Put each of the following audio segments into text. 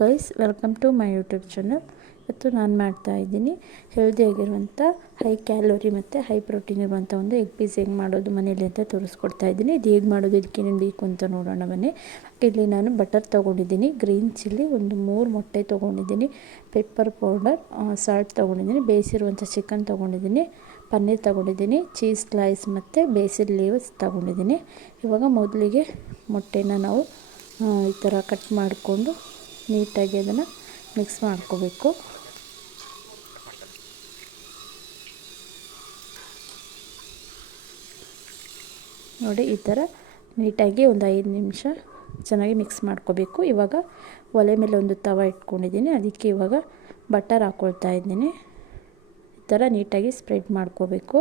Guys, welcome to my YouTube channel. ಇವತ್ತು ನಾನು ಮಾಡ್ತಾ ಇದ್ದೀನಿ ಹೆಲ್ದಿಯಾಗಿರುವಂಥ ಹೈ ಕ್ಯಾಲೋರಿ ಮತ್ತು ಹೈ ಪ್ರೋಟೀನ್ ಇರುವಂಥ ಒಂದು ಎಗ್ ಪೀಸ್ ಹೆಂಗೆ ಮಾಡೋದು ಮನೇಲಿ ಅಂತ ತೋರಿಸ್ಕೊಡ್ತಾ ಇದ್ದೀನಿ. ಇದು ಹೇಗೆ ಮಾಡೋದು, ಇದಕ್ಕೆ ಏನೇನು ಬೇಕು ಅಂತ ನೋಡೋಣ ಬನ್ನಿ. ಇಲ್ಲಿ ನಾನು ಬಟರ್ ತೊಗೊಂಡಿದ್ದೀನಿ, ಗ್ರೀನ್ ಚಿಲ್ಲಿ, ಒಂದು 3 ಮೊಟ್ಟೆ ತೊಗೊಂಡಿದ್ದೀನಿ, ಪೆಪ್ಪರ್ ಪೌಡರ್, ಸಾಲ್ಟ್ ತೊಗೊಂಡಿದ್ದೀನಿ, ಬೇಯಿಸಿರುವಂಥ ಚಿಕನ್ ತೊಗೊಂಡಿದ್ದೀನಿ, ಪನ್ನೀರ್ ತೊಗೊಂಡಿದ್ದೀನಿ, ಚೀಸ್ ಸ್ಲೈಸ್ ಮತ್ತು ಬೇಸಿಲ್ ಲೀವ್ಸ್ ತೊಗೊಂಡಿದ್ದೀನಿ. ಇವಾಗ ಮೊದಲಿಗೆ ಮೊಟ್ಟೆನ ನಾವು ಈ ಥರ ಕಟ್ ಮಾಡಿಕೊಂಡು ನೀಟಾಗಿ ಅದನ್ನು ಮಿಕ್ಸ್ ಮಾಡ್ಕೋಬೇಕು. ನೋಡಿ, ಈ ಥರ ನೀಟಾಗಿ ಒಂದು 5 ನಿಮಿಷ ಚೆನ್ನಾಗಿ ಮಿಕ್ಸ್ ಮಾಡ್ಕೋಬೇಕು. ಇವಾಗ ಒಲೆ ಮೇಲೆ ಒಂದು ತವ ಇಟ್ಕೊಂಡಿದ್ದೀನಿ, ಅದಕ್ಕೆ ಇವಾಗ ಬಟರ್ ಹಾಕ್ಕೊಳ್ತಾ ಇದ್ದೀನಿ. ಈ ಥರ ನೀಟಾಗಿ ಸ್ಪ್ರೆಡ್ ಮಾಡ್ಕೋಬೇಕು.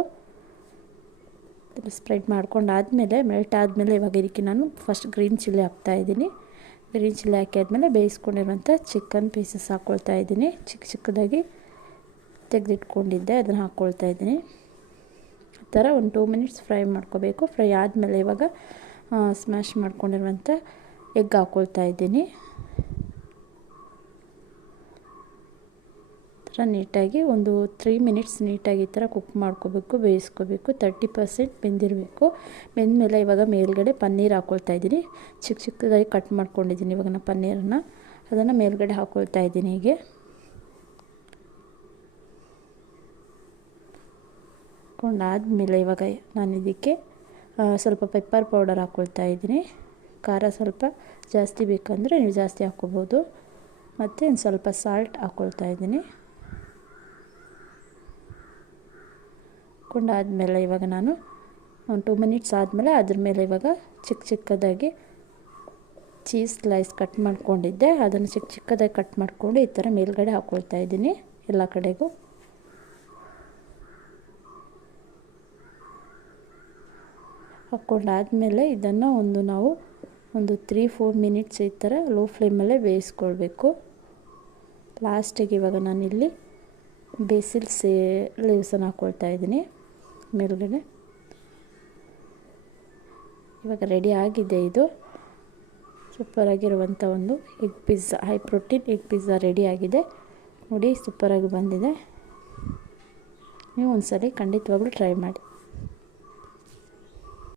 ಸ್ಪ್ರೆಡ್ ಮಾಡ್ಕೊಂಡಾದಮೇಲೆ ಮೆಲ್ಟ್ ಆದಮೇಲೆ ಇವಾಗ ಇದಕ್ಕೆ ನಾನು ಫಸ್ಟ್ ಗ್ರೀನ್ ಚಿಲ್ಲಿ ಹಾಕ್ತಾಯಿದ್ದೀನಿ. ಗ್ರೀನ್ ಚಿಲ್ಲಿ ಹಾಕಿ ಆದಮೇಲೆ ಬೇಯಿಸ್ಕೊಂಡಿರುವಂಥ ಚಿಕನ್ ಪೀಸಸ್ ಹಾಕ್ಕೊಳ್ತಾ ಇದ್ದೀನಿ. ಚಿಕ್ಕದಾಗಿ ತೆಗೆದಿಟ್ಕೊಂಡಿದ್ದೆ, ಅದನ್ನು ಹಾಕ್ಕೊಳ್ತಾ ಇದ್ದೀನಿ. ಈ ಥರ ಒಂದು 2 ಮಿನಿಟ್ಸ್ ಫ್ರೈ ಮಾಡ್ಕೋಬೇಕು. ಫ್ರೈ ಆದಮೇಲೆ ಇವಾಗ ಸ್ಮ್ಯಾಶ್ ಮಾಡ್ಕೊಂಡಿರುವಂಥ ಎಗ್ ಹಾಕ್ಕೊಳ್ತಾ ಇದ್ದೀನಿ. ಈ ಥರ ನೀಟಾಗಿ ಒಂದು 3 ಮಿನಿಟ್ಸ್ ನೀಟಾಗಿ ಈ ಥರ ಕುಕ್ ಮಾಡ್ಕೋಬೇಕು, ಬೇಯಿಸ್ಕೋಬೇಕು. 30% ಬೆಂದಿರಬೇಕು. ಬೆಂದಮೇಲೆ ಇವಾಗ ಮೇಲ್ಗಡೆ ಪನ್ನೀರ್ ಹಾಕ್ಕೊಳ್ತಾ ಇದ್ದೀನಿ. ಚಿಕ್ಕದಾಗಿ ಕಟ್ ಮಾಡ್ಕೊಂಡಿದ್ದೀನಿ ಇವಾಗ ನಾನು ಪನ್ನೀರನ್ನು, ಅದನ್ನು ಮೇಲ್ಗಡೆ ಹಾಕ್ಕೊಳ್ತಾ ಇದ್ದೀನಿ. ಹೀಗೆ ಹಾಕ್ಕೊಂಡಾದಮೇಲೆ ಇವಾಗ ನಾನು ಇದಕ್ಕೆ ಸ್ವಲ್ಪ ಪೆಪ್ಪರ್ ಪೌಡರ್ ಹಾಕ್ಕೊಳ್ತಾ ಇದ್ದೀನಿ. ಖಾರ ಸ್ವಲ್ಪ ಜಾಸ್ತಿ ಬೇಕಂದರೆ ನೀವು ಜಾಸ್ತಿ ಹಾಕ್ಕೋಬೋದು. ಮತ್ತು ಒಂದು ಸ್ವಲ್ಪ ಸಾಲ್ಟ್ ಹಾಕ್ಕೊಳ್ತಾ ಇದ್ದೀನಿ. ಹಾಕ್ಕೊಂಡಾದಮೇಲೆ ಇವಾಗ ನಾನು ಒಂದು 2 ಮಿನಿಟ್ಸ್ ಆದಮೇಲೆ ಅದ್ರ ಮೇಲೆ ಇವಾಗ ಚಿಕ್ಕದಾಗಿ ಚೀಸ್ ಸ್ಲೈಸ್ ಕಟ್ ಮಾಡ್ಕೊಂಡಿದ್ದೆ, ಅದನ್ನು ಚಿಕ್ಕದಾಗಿ ಕಟ್ ಮಾಡಿಕೊಂಡು ಈ ಥರ ಮೇಲ್ಗಡೆ ಹಾಕ್ಕೊಳ್ತಾ ಇದ್ದೀನಿ ಎಲ್ಲ ಕಡೆಗೂ. ಹಾಕ್ಕೊಂಡಾದಮೇಲೆ ಇದನ್ನು ನಾವು ಒಂದು 3-4 ಮಿನಿಟ್ಸ್ ಈ ಥರ ಲೋ ಫ್ಲೇಮಲ್ಲೇ ಬೇಯಿಸ್ಕೊಳ್ಬೇಕು. ಲಾಸ್ಟಿಗೆ ಇವಾಗ ನಾನಿಲ್ಲಿ ಬೇಸಿಲ್ ಲೀವ್ಸನ್ನು ಹಾಕ್ಕೊಳ್ತಾ ಇದ್ದೀನಿ ಮೇಲ್ಗಡೆ. ಇವಾಗ ರೆಡಿ ಆಗಿದೆ. ಇದು ಸೂಪರಾಗಿರುವಂಥ ಒಂದು egg pizza, high protein egg pizza ready ಆಗಿದೆ. ನೋಡಿ, ಸೂಪರಾಗಿ ಬಂದಿದೆ. ನೀವು ಒಂದ್ಸಲ ಖಂಡಿತವಾಗ್ಲೂ ಟ್ರೈ ಮಾಡಿ.